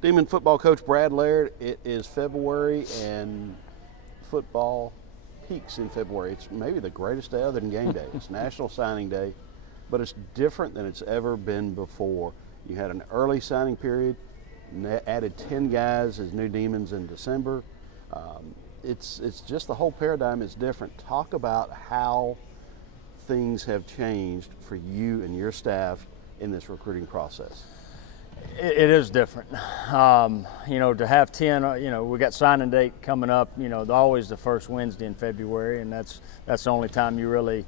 Demon football coach Brad Laird. It is February and football peaks in February. It's maybe the greatest day other than game day. It's National Signing Day, but it's different than it's ever been before. You had an early signing period, added 10 guys as new Demons in December. It's just the whole paradigm is different. Talk about how things have changed for you and your staff in this recruiting process. It is different. To have 10, we got signing date coming up, always the first Wednesday in February, and that's the only time you really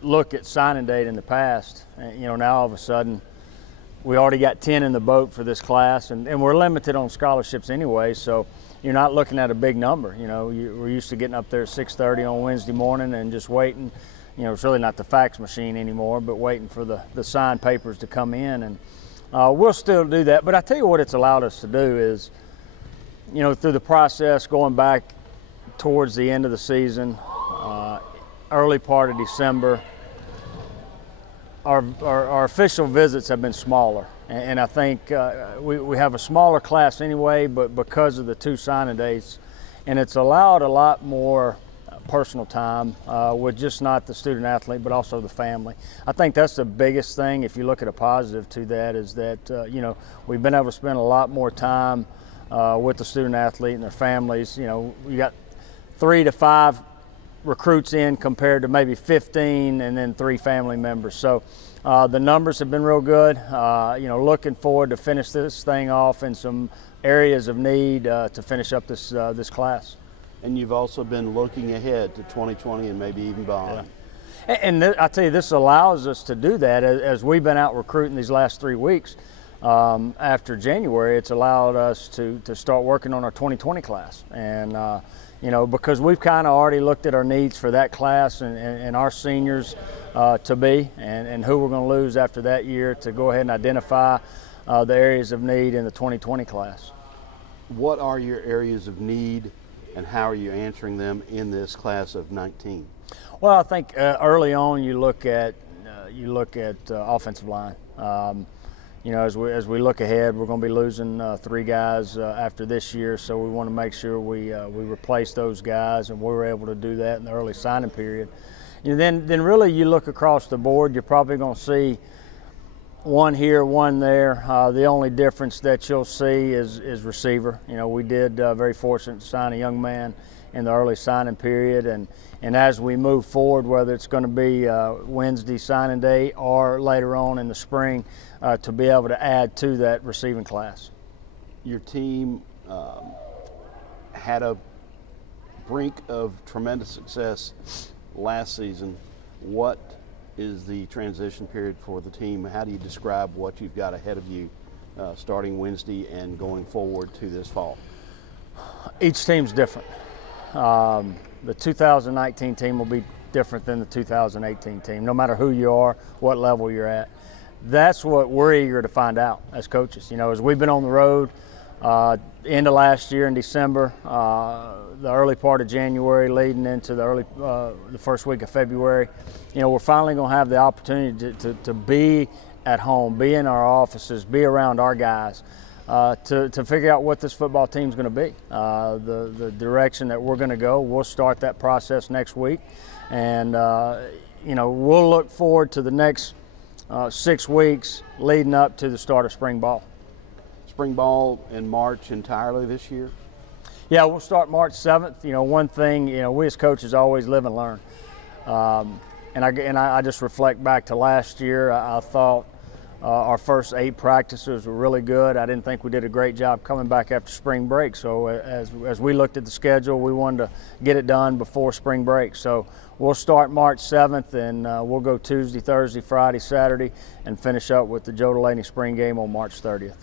look at signing date in the past. Now all of a sudden, we already got 10 in the boat for this class, and we're limited on scholarships anyway, so you're not looking at a big number. We're used to getting up there at 6:30 on Wednesday morning and just waiting. It's really not the fax machine anymore, but waiting for the signed papers to come in. And we'll still do that, but I tell you what it's allowed us to do is, through the process going back towards the end of the season, early part of December, our official visits have been smaller. And I think we have a smaller class anyway, but because of the two signing dates, and it's allowed a lot more personal time with just not the student athlete, but also the family. I think that's the biggest thing. If you look at a positive to that, is that we've been able to spend a lot more time with the student athlete and their families. You got 3 to 5 recruits in compared to maybe 15, and then 3 family members. So the numbers have been real good. Looking forward to finish this thing off in some areas of need to finish up this class. And you've also been looking ahead to 2020 and maybe even beyond. Yeah. And I tell you, this allows us to do that as we've been out recruiting these last 3 weeks. After January, it's allowed us to start working on our 2020 class. And, because we've kind of already looked at our needs for that class and our seniors to be, and who we're going to lose after that year, to go ahead and identify the areas of need in the 2020 class. What are your areas of need, and how are you answering them in this class of 19? Well, I think early on you look at offensive line. As we look ahead, we're going to be losing 3 guys after this year, so we want to make sure we replace those guys, and we were able to do that in the early signing period. Then really you look across the board, you're probably going to see one here, one there. The only difference that you'll see is receiver. We did very fortunate to sign a young man in the early signing period, and as we move forward, whether it's going to be Wednesday signing day or later on in the spring, to be able to add to that receiving class. Your team had a brink of tremendous success last season. What is the transition period for the team? How do you describe what you've got ahead of you starting Wednesday and going forward to this fall? Each team's different. The 2019 team will be different than the 2018 team, no matter who you are, what level you're at. That's what we're eager to find out as coaches. As we've been on the road, end of last year in December, the early part of January, leading into the first week of February, we're finally going to have the opportunity to be at home, be in our offices, be around our guys, to figure out what this football team's going to be, the direction that we're going to go. We'll start that process next week, and we'll look forward to the next 6 weeks leading up to the start of spring ball. Spring ball in March entirely this year? Yeah, we'll start March 7th. One thing, we as coaches always live and learn. And I just reflect back to last year. I thought our first 8 practices were really good. I didn't think we did a great job coming back after spring break. So as we looked at the schedule, we wanted to get it done before spring break. So we'll start March 7th, and we'll go Tuesday, Thursday, Friday, Saturday, and finish up with the Joe Delaney spring game on March 30th.